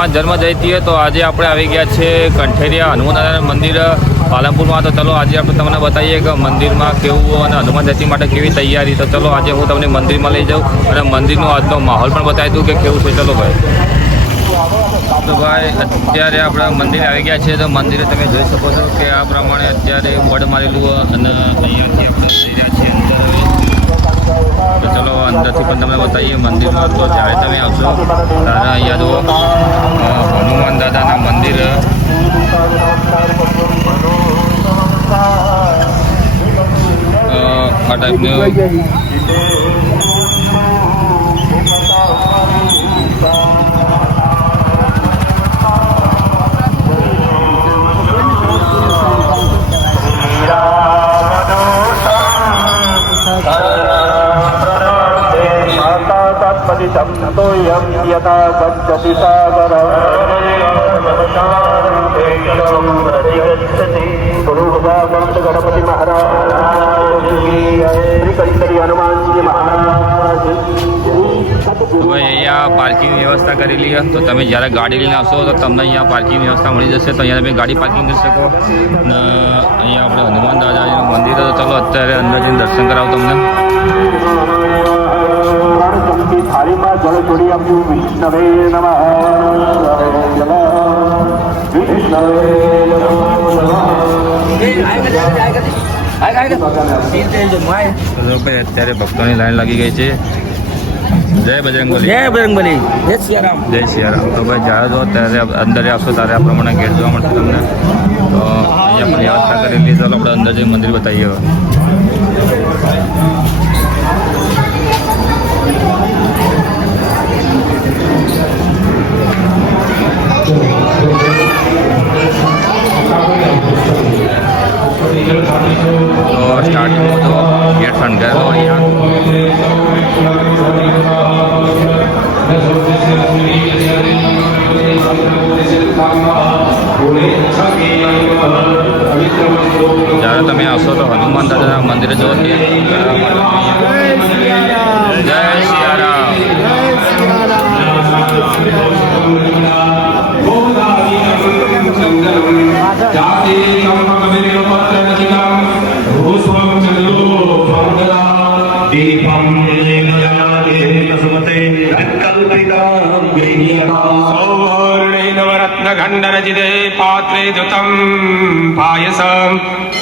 હનુમાન જન્મ જયંતિ તો આજે આપણે આવી ગયા છે કંઠેરિયા હનુમાન મંદિર પાલનપુરમાં। તો ચલો આજે આપણે તમને બતાવીએ કે મંદિરમાં કેવું અને હનુમાન જયંતિ માટે કેવી તૈયારી। તો ચલો આજે હું તમને મંદિરમાં લઈ જાઉં અને મંદિરનો આજનો માહોલ પણ બતાવી દઉં કે કેવું છે। ચલો ભાઈ, તો ભાઈ અત્યારે આપણે મંદિરે આવી ગયા છે। તો મંદિરે તમે જોઈ શકો છો કે આ પ્રમાણે અત્યારે બોર્ડ મારેલું અને અહીંયાથી આપણે જઈ રહ્યા છીએ અંદર। તો ચલો અંદરથી પણ તમને બતાવીએ મંદિરમાં। તો જ્યારે તમે આવશો ત્યારે અહીંયા તો હનુમાન દાદાના મંદિર આ ટાઈપનું यथा गच्छति सागर गणपति महाराज हनुमान जी महाराज। ભાઈ અહીંયા પાર્કિંગની વ્યવસ્થા કરેલી છે। તો તમે જ્યારે ગાડી લઈને આવશો તો તમને અહીંયા પાર્કિંગની વ્યવસ્થા મળી જશે। તો અહીંયા તમે ગાડી પાર્કિંગ કરી શકો અને અહીંયા આપણે હનુમાન દાદાજીનું મંદિર। તો ચલો અત્યારે અંદર જઈને દર્શન કરાવું તમને। थाली में जल जोड़ी आप्યું વિષ્ણવે નમઃ વિષ્ણવે અત્યારે ભક્તોની લાઈન લાગી ગઈ છે। જય બજરંગબલી, જય બજરંગબલી, જય સિયારામ, જય સિયારામ। તો ભાઈ જ્યારે જો ત્યારે અંદર આવશો ત્યારે આ પ્રમાણે ગેટ જોવા મળશે તમને। તો અહીંયા પણ વ્યવસ્થા કરેલી। ચાલો આપણે અંદર જઈને મંદિર બતાવીએ। તો સ્ટાર્ટિંગમાં તો ગેટ શણગારેલો જ્યારે તમે આવશો તો હનુમાન દાદાના મંદિરે જો જય સિયારામ। नवरत्नखण्डरचिते पात्रे धृतं पायसं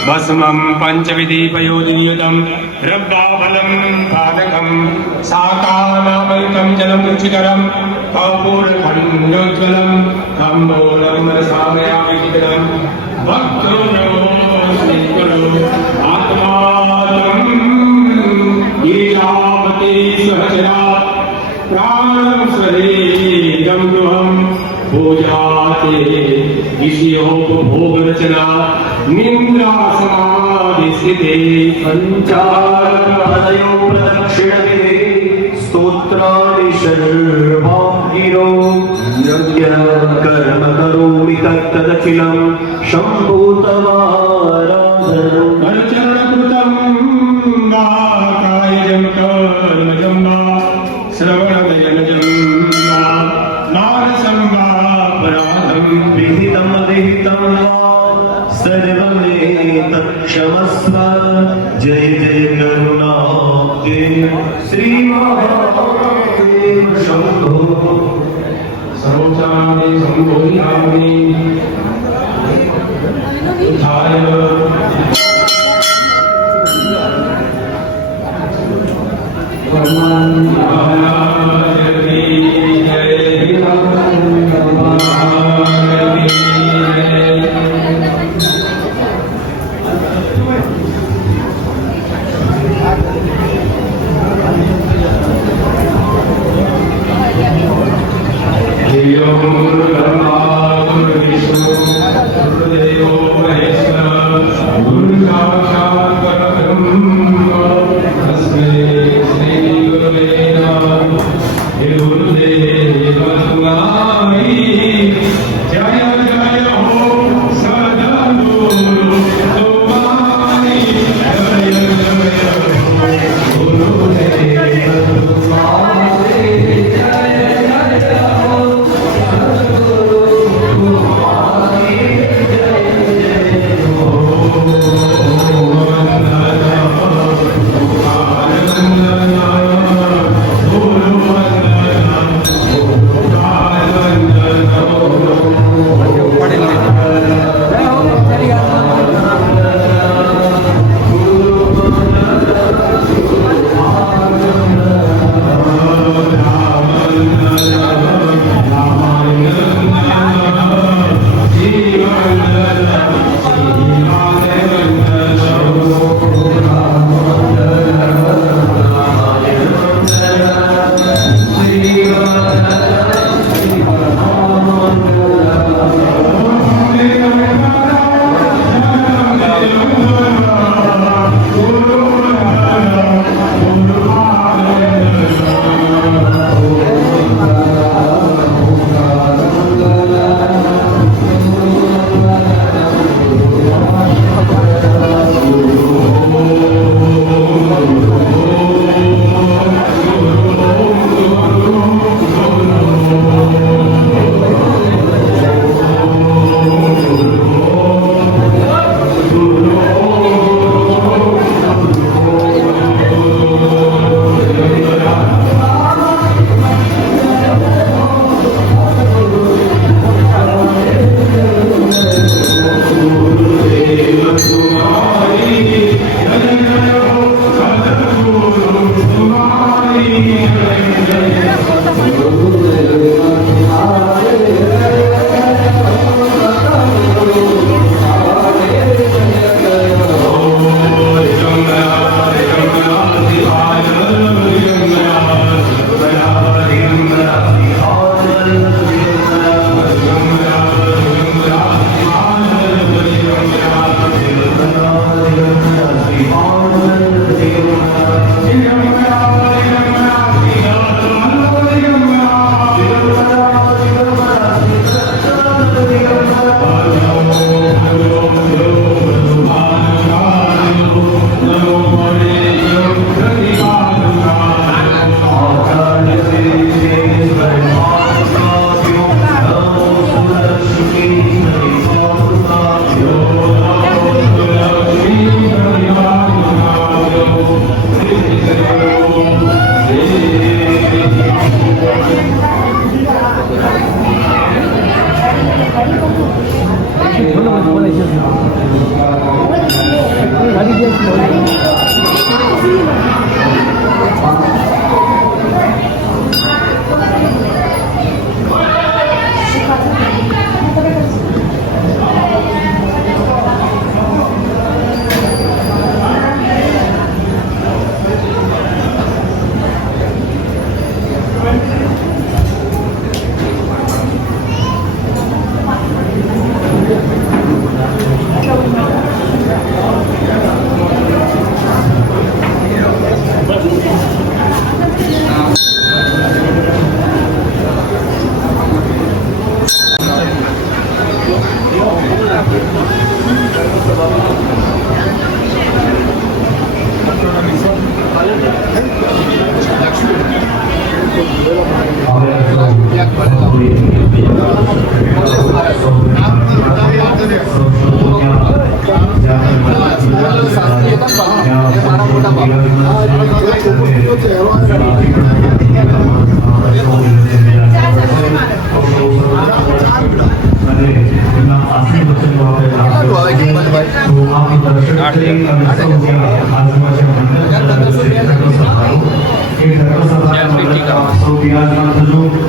भस्मं पञ्चविधिपयोनियुतं रब्बाफलं पादकं शाकानामृतं जलं रुचिकरं कर्पूरखण्डोज्ज्वलं कम्बोलं रसामयामि शीतलं भक्तो नमो आत्मानं ईशापति सहजरा प्राणं शरीरं दुहं पूजाते ईश्योपभोगरचना निन्द्रा समाधिस्थिते पंचादयो प्रदक्षिणते स्तोत्राणि सर्वाङ्गिरो यज्ञ कर्म करोमि तत्तदखिलं शम्भो तवाराधनम् अर्चनकृतं वा कायजं कर्मजं वा श्रवणगयनजं वा नारसं वा पराधं विहितं विहितं वा सर्वमेतत्क्षमस्व जय जय करुणाब्दे श्रीमहादेव शम्भो। सर्वोच्चारणं सम्बोधयामि उत्थाय Yo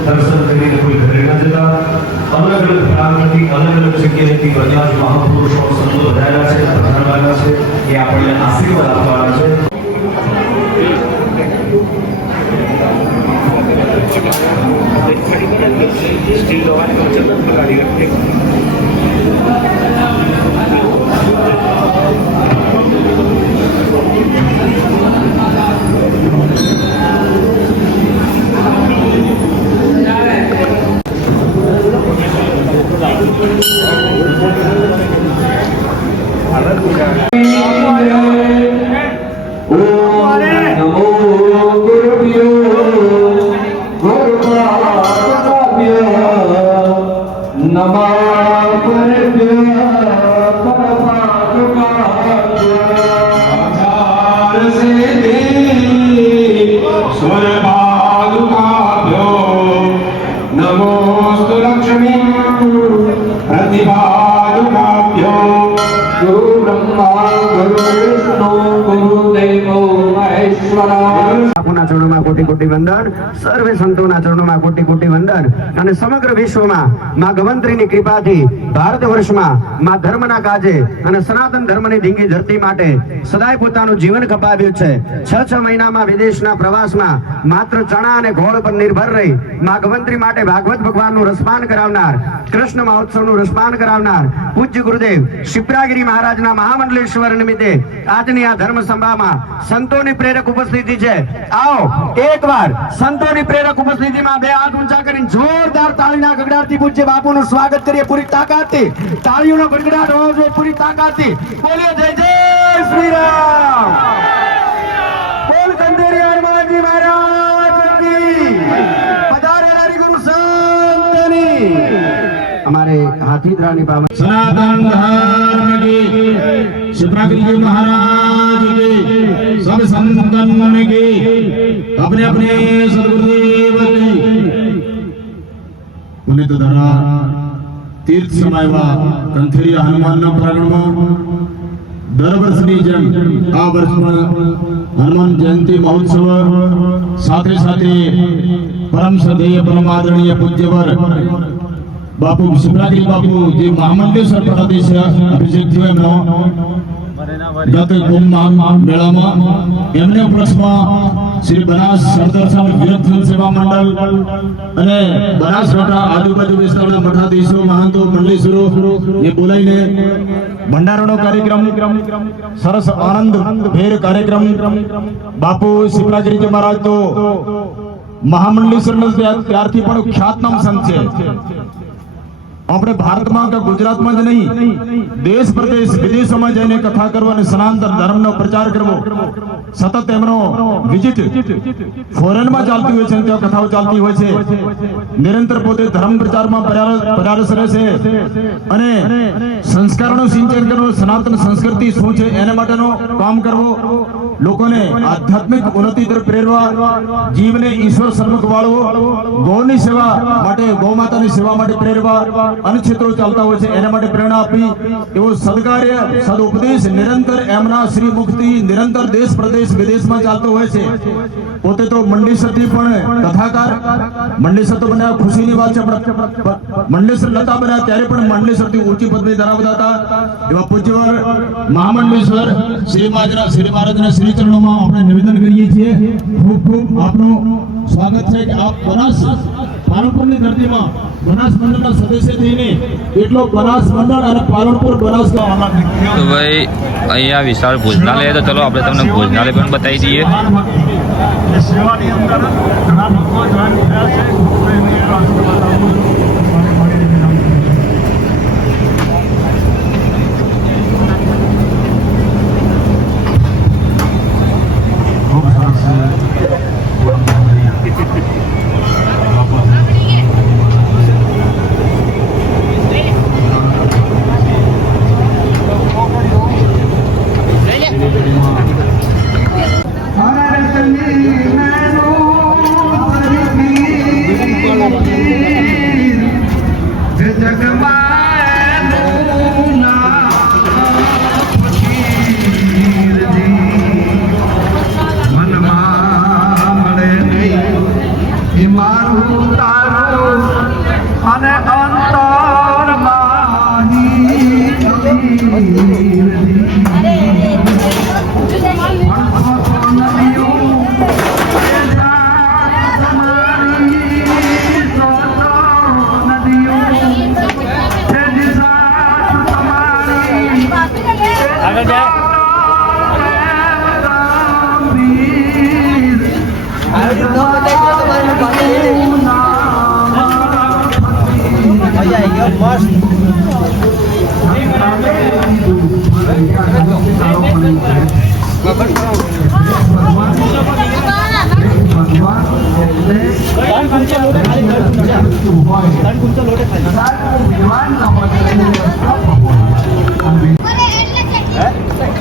દર્શન કરીને કોઈ ઘરે ન જતા અલગ અલગ પ્રાંતથી અલગ અલગ જગ્યાએથી બધા જ મહાપુરુષો સંતો વધાર્યા છે વધારવાના છે એ આપણને આશીર્વાદ આપવાના છે. नमोस्तु लक्ष्मी प्रतिभादुकाभ्यो गुरु ब्रह्मा गुरु विष्णु गुरु देवो महेश्वरा. બાપુના ચરણોમાં કોટી કોટી વંદન, સર્વે સંતોના ચરણોમાં કોટી કોટી વંદન. અને સમગ્ર વિશ્વમાં માં ગવંત્રીની કૃપાથી ભારત વર્ષમાં માં ધર્મના કાજે અને સનાતન ધર્મની ધીંગી ધરતી માટે સદાય પોતાનું જીવન કપાવ્યું છે. 6 મહિનામાં વિદેશના પ્રવાસમાં માત્ર ચણા અને ઘોળ પર નિર્ભર રહી માં ગવંત્રી માટે ભાગવત ભગવાનનું રસપાન કરાવનાર, કૃષ્ણ મહોત્સવનું રસપાન કરાવનાર પૂજ્ય ગુરુદેવ શિપ્રાગીરી મહારાજના મહામંડલેશ્વર નિમિત્તે આજની આ ધર્મ સભામાં સંતોની પ્રેરક ઉપસ્થિતિ છે. આવો એકવાર સંતોની પ્રેરક ઉપસ્થિતિમાં બે હાથ ઊંચા કરીને જોરદાર તાળીના ગગડાટથી પૂજ્ય બાપુનું સ્વાગત કરીએ. પૂરી તાકાતથી તાળીઓનો ગગડાટ હોવો જોઈએ. પૂરી તાકાતથી બોલીએ જય જય શ્રી રામ. બોલ કંધેરિયા હનુમાનજી મહારાજ કી પધારેલા ગુરુ સંતની. हमारे हाथीद्रानी पावन सनातन धर्म की शिप्रागिरी जी महाराज की सब संतन की अपने अपने सदगुरुदेव की પુનિત ધરા તીર્થ સમાયવા કંથેરિયા હનુમાનના પ્રાંગણમાં દર વર્ષની જેમ આ વર્ષમાં હનુમાન જયંતિ મહોત્સવ સાથે સાથે પરમ શ્રદ્ધેય પરમ આદરણીય પૂજ્યવર બાપુ શિવરાજી બાપુ જે મહામંડલેશ્વર પ્રદેશ અભિષેક થયો એમનો ગત કુંભ મેળામાં એમને ઉપલક્ષમાં શ્રી બનાસ સરદાર વિરક્ત સેવા મંડળ અને બનાસકાંઠા આજુબાજુ વિસ્તારના મઠાધીશો મહંતો મંડલેશ્વરો એ બોલાવીને ભંડારાનો કાર્યક્રમ સરસ આનંદ ભેર કાર્યક્રમ. બાપુ શિવરાજી મહારાજ તો મહામંડલેશ્વર ત્યારથી પણ ખ્યાતનામ સંત છે. આપણે ભારતમાં કે ગુજરાતમાં જ નહીં, દેશ પ્રદેશ વિદેશોમાં જઈને કથા કરવો અને સનાતન ધર્મનો પ્રચાર કરવો સતત એમનો વિઝિટ ફોરેનમાં ચાલતી હોય છે, ત્યાં કથાઓ ચાલતી હોય છે. નિરંતર પોતે ધર્મ પ્રચારમાં પ્રયાસ રહે છે અને સંસ્કારોનું સિંચન કરવું, સનાતન સંસ્કૃતિ શું છે એના માટેનો કામ કરવો, લોકોને આધ્યાત્મિક ઉન્નતિ તરફ પ્રેરવા, જીવને ઈશ્વર સન્મુખ વાળવો, ગૌની સેવા માટે, ગૌ માતાની સેવા માટે પ્રેરવા, અનક્ષેત્રો ચાલતા હોય છે એના માટે પ્રેરણા આપી એવો સદકાર્ય સદઉપદેશ નિરંતર એમના શ્રી મુક્તિ નિરંતર દેશ પ્રદેશ વિદેશમાં ચાલતો હોય છે. પોતે તો મંડલેશ્વરથી પણ કથાકાર, મંડલેશ્વર તો બન્યા ખુશીની વાત છે, મંડલેશ્વર નતા બન્યા ત્યારે પણ મંડલેશ્વરથી ઊંચી પદવી ધરાવતા હતા એવા પૂજ્યવર મહામંડલેશ્વર શ્રી મહારાજના શ્રી ચરણોમાં આપણે નિવેદન કરીએ છીએ. ખૂબ ખૂબ આપનું સ્વાગત છે કે આપ બનાસ પાલનપુરની ધરતીમાં બનાસ મંડળના સદસ્ય થઈને એટલો બનાસ મંડળ અને પાલનપુર બનાસ તો ભાઈ અહીંયા વિશાળ ભોજનાલય, તો ચલો આપણે તમને ભોજનાલય પણ બતાવી દઈએ. સેવાની અંદર ઘણા લોકો જોઈન થયા છે.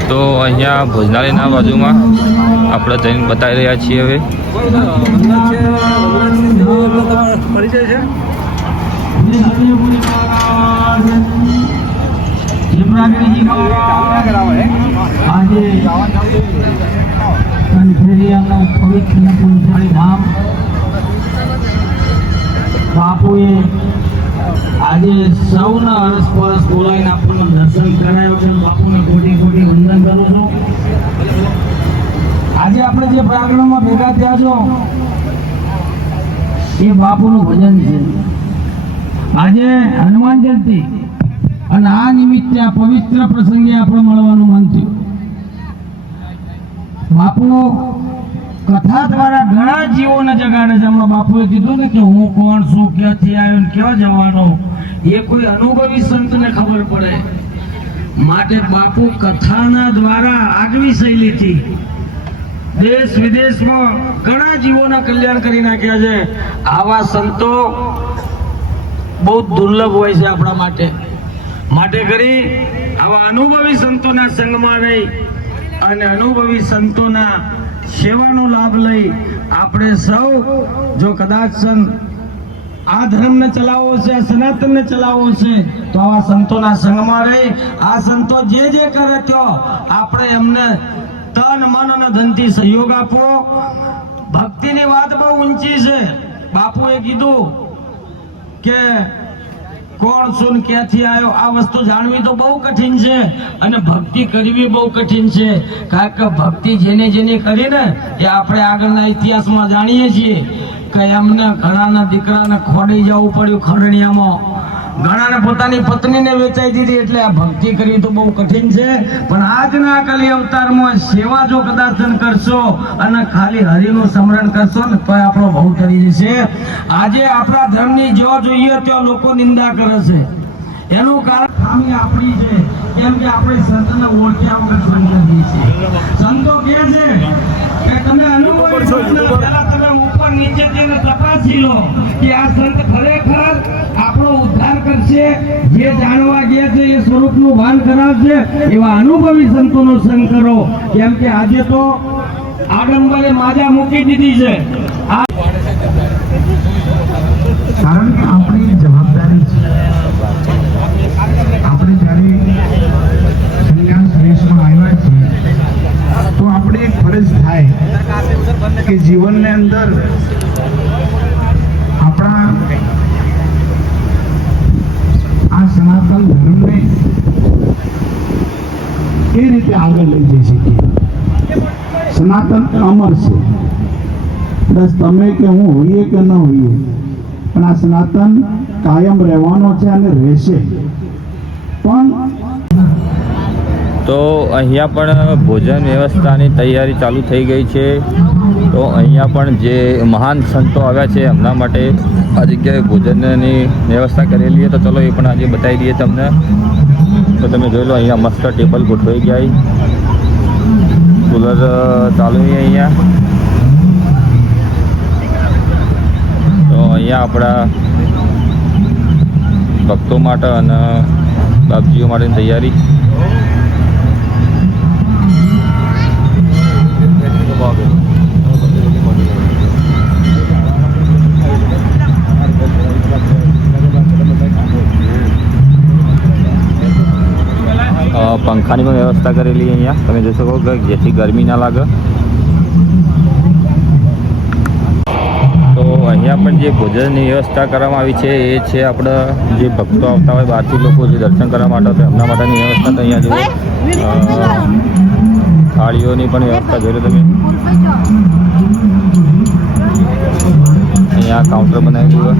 તો અહીંયા ભોજનાલયના બાજુમાં આપણે જઈને બતાવી રહ્યા છીએ હવે. આજે કંઠેરિયાનો પવિત્ર પુંજાળી ધામ બાપુએ આજે સૌના અરસ પરસ બોલાવીને આપણને દર્શન કરાયો છે. બાપુને કોટી કોટી વંદન કરું છું. આજે આપણે જે પ્રાંગણમાં ભેગા થયા છો એ બાપુનું ભજન છે. આજે હનુમાન જયંતિ અને આ નિમિત્તે આ પવિત્ર પ્રસંગે આપણે મળવાનું મન થયું. બાપુ કથા દ્વારા ઘણા જીવોને જગાડે છે. હમણાં બાપુએ કીધું ને કે હું કોણ છું, ક્યાંથી આવ્યો ને ક્યાં જવાનો, એ કોઈ અનુભવી સંતને ખબર પડે. માટે બાપુ કથાના દ્વારા આગવી શૈલીથી દેશ વિદેશમાં ઘણા જીવોના કલ્યાણ કરી નાખ્યા છે. આવા સંતો બહુ દુર્લભ હોય છે આપણા માટે કરી આવા અનુભવી સંતોના સંગમાં રહી અને અનુભવી સંતોના સેવાનો લાભ લઈ આપણે સૌ જો કદાચ આ ધર્મને ચલાવવો છે, સનાતનને ચલાવવો છે, તો આવા સંતોના સંગમાં રહી આ સંતો જે કરે તો આપણે એમને તન મન અને ધનથી સહયોગ આપો. ભક્તિની વાત બહુ ઊંચી છે. બાપુએ કીધું કે કોણ છું ને ક્યાંથી આવ્યો, આ વસ્તુ જાણવી તો બહુ કઠિન છે અને ભક્તિ કરવી બહુ કઠિન છે. કારણ કે ભક્તિ જેને કરી ને એ આપણે આગળના ઇતિહાસમાં જાણીએ છીએ કે એમને ઘણાના દીકરાને ખોડી જવું પડ્યું ખરણિયામાં, ઘણાને પોતાની પત્નીને વેચાઈ દીધી. એટલે આ ભક્તિ કરવી તો બહુ કઠિન છે. પણ આજના કલી અવતારમાં સેવા જો કદાચ કરશો અને ખાલી હરિનું સ્મરણ કરશો ને તો આપણો બહુ કરી જશે. આજે આપણા ધર્મની જો જોઈએ ત્યાં લોકો નિંદા કરે છે. એનું કારણ ખામી આપણી છે. કેમ કે આપણે સંતને ઓળખ્યા વગર સંત છીએ. સંતો કહે છે કે તમે અનુભવી છો, પહેલા તમે ઉપર નીચે જઈને તપાસી લો કે આ સંત ખરેખર આપણો ઉદ્ધાર કરશે, જે જાણવા ગયા છે એ સ્વરૂપનું ભાન કરાવશે. એવા અનુભવી સંતોનો સંગ કરો. કેમ કે આજે તો આડંબરે માજા મૂકી દીધી છે. કારણ કે આપણી જવાબદારી છે. આપણે જ્યારે સંન્યાસ દેશમાં આવ્યા છીએ તો આપણે એક ફરજ થાય કે જીવનની અંદર આપણા આ સનાતન ધર્મને એ રીતે આગળ લઈ જઈ શકીએ. સનાતન અમર છે. બસ તમે કે હું હોઈએ કે ન હોઈએ, પણ આ સનાતન કાયમ રહેવાનો છે અને રહેશે. પણ તો અહીંયા પણ ભોજન વ્યવસ્થાની તૈયારી ચાલુ થઈ ગઈ છે. તો અહીંયા પણ જે મહાન સંતો આવ્યા છે એમના માટે આ જગ્યાએ ભોજનની વ્યવસ્થા કરેલી છે. તો ચલો એ પણ આજે બતાવી દઈએ તમને. તો તમે જોઈ લો અહીંયા મસ્ત ટેબલ ગોઠવાઈ ગયા, કુલર ચાલુ છે અહીંયા. તો અહીંયા આપણા ભક્તો માટે અને બાપજીઓ માટેની તૈયારી. પંખાની પણ વ્યવસ્થા કરેલી અહીંયા તમે જોઈ શકો કે જેથી ગરમી ના લાગે. તો અહીંયા પણ જે ભોજનની વ્યવસ્થા કરવામાં આવી છે એ છે આપણે જે ભક્તો આવતા હોય બહારથી લોકો જે દર્શન કરવા માટે તો એમના માટેની વ્યવસ્થા. તો અહીંયા જુઓ થાળીઓની પણ વ્યવસ્થા જોઈ લો તમે. અહીંયા કાઉન્ટર બનાવેલું હોય.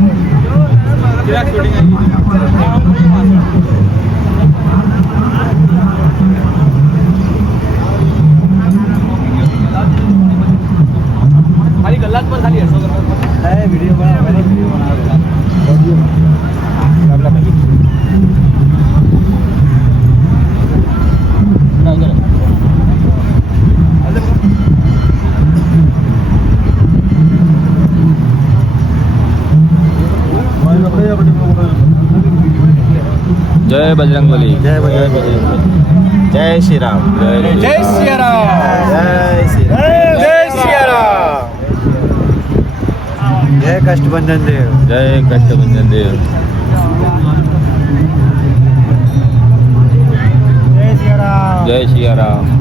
જય બજરંગબલી. જય બજરંગબલી. જય શ્રી રામ. જય સિયારામ. જય શ્રી રામ. જય સિયારામ. જય કષ્ટભંજન દેવ. જય કષ્ટભંજન દેવ. જય સિયારામ.